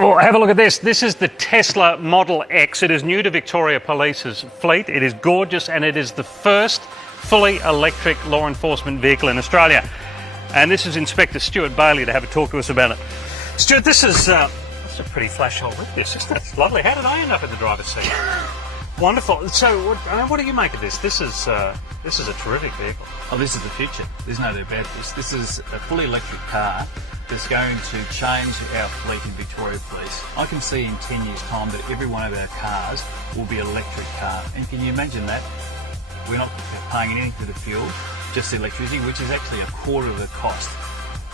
Well, have a look at this. This is the Tesla Model X. It is new to Victoria Police's fleet. It is gorgeous, and it is the first fully electric law enforcement vehicle in Australia. And this is Inspector Stuart Bailey to have a talk to us about it. Stuart, this is that's a pretty flash old whip, this, isn't it? It's lovely. How did I end up in the driver's seat? Wonderful. So, what do you make of this? This is a terrific vehicle. Oh, this is the future. There's no doubt about this. This is a fully electric car that's going to change our fleet in Victoria Police. I can see in 10 years' time that every one of our cars will be an electric car. And can you imagine that? We're not paying anything for the fuel, just the electricity, which is actually a quarter of the cost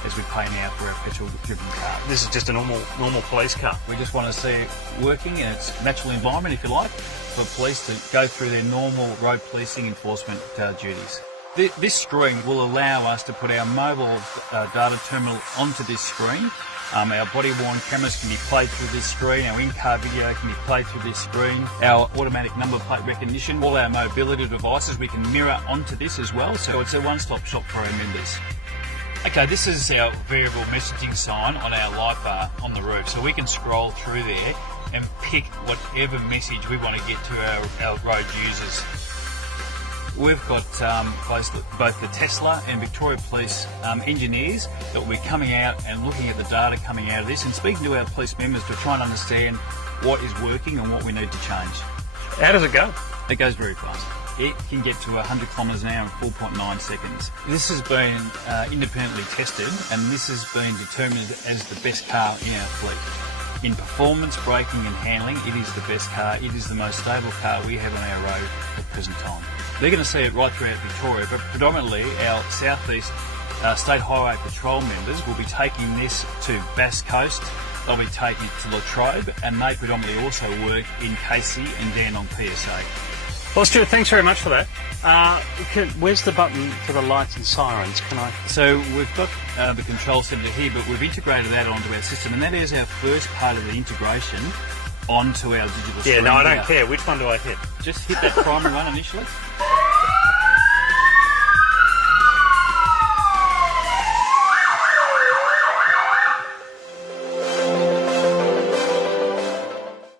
as we pay now for our petrol-driven car. This is just a normal police car. We just want to see it working in its natural environment, if you like, for police to go through their normal road policing enforcement duties. This screen will allow us to put our mobile data terminal onto this screen. Our body-worn cameras can be played through this screen, our in-car video can be played through this screen, our automatic number plate recognition, all our mobility devices we can mirror onto this as well, so it's a one-stop shop for our members. Okay, this is our variable messaging sign on our light bar on the roof, so we can scroll through there and pick whatever message we want to get to our road users. We've got both the Tesla and Victoria Police engineers that will be coming out and looking at the data coming out of this and speaking to our police members to try and understand what is working and what we need to change. How does it go? It goes very fast. It can get to 100 kilometres an hour in 4.9 seconds. This has been independently tested, and this has been determined as the best car in our fleet. In performance, braking and handling, it is the best car. It is the most stable car we have on our road at the present time. They're going to see it right throughout Victoria, but predominantly our Southeast State Highway Patrol members will be taking this to Bass Coast, they'll be taking it to Latrobe, and they predominantly also work in Casey and Dandenong PSA. Well, Stuart, thanks very much for that. Where's the button for the lights and sirens? So we've got the control centre here, but we've integrated that onto our system, and that is our first part of the integration onto our digital screen. Yeah, no, I don't care. Which one do I hit? Just hit that primary one initially.